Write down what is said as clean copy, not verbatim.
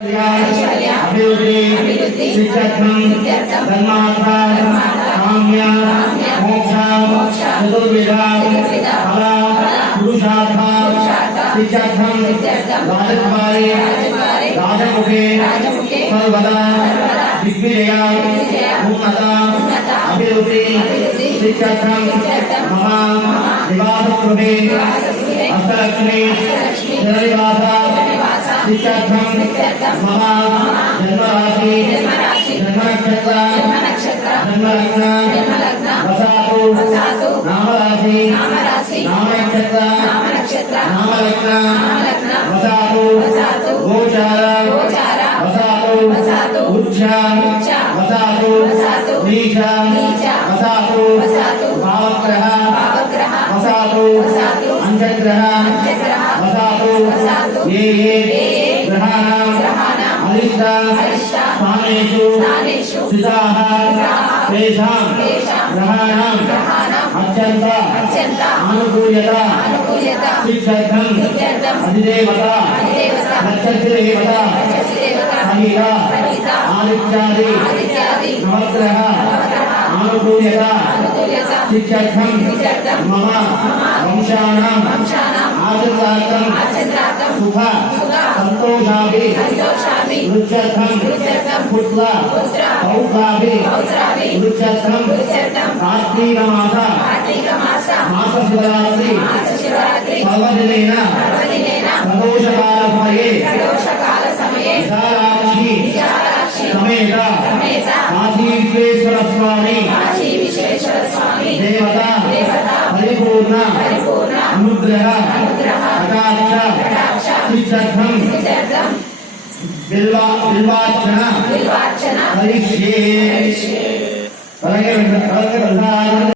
अभिवृद्धि सिद्ध्यर्थं धर्मार्थ काम्य मोक्ष चतुर्विधा फल पुरुषार्थ सिद्ध्यर्थं राजद्वारे राजमुखे सर्वदा दिग्विजया उन्नता अभिवृद्धि सिद्ध्यर्थं मम निवासगृहे अष्टलक्ष्मी निवास सिद्ध्यर्थं मम जन्मराशि जन्मनक्षत्र जन्मलग्न वसातु नामराशि नामनक्षत्र नामलग्न वसातु गोचार वसातु उच्च वसातु नीच वसातु भावग्रह वसातु अंशग्रह वसातु ये ग्रहाणाम् अरिष्ट स्थानेषु स्थिताः तेषां ग्रहाणाम् अत्यन्त आनुकूल्यता सिद्ध्यर्थं अधिदेवता नक्षत्रदेवता सहित आदित्यादि नवग्रह आनुकूल्यता सिद्ध्यर्थं मम वंशानाम् आचरणार्थं सुख संतोषाभि वृक्षर्थं पुत्र पौत्राभि वृक्षर्थं कार्तीक मास शिवरात्रि पर्वदिनेन प्रदोषकाल समये विशालाक्षी समेत काशी विश्वेश्वर स्वामी देवता परिपूर्ण अनुग्रह कटाक्ष सिद्ध्यर्थं बिल्वार्चन करिष्ये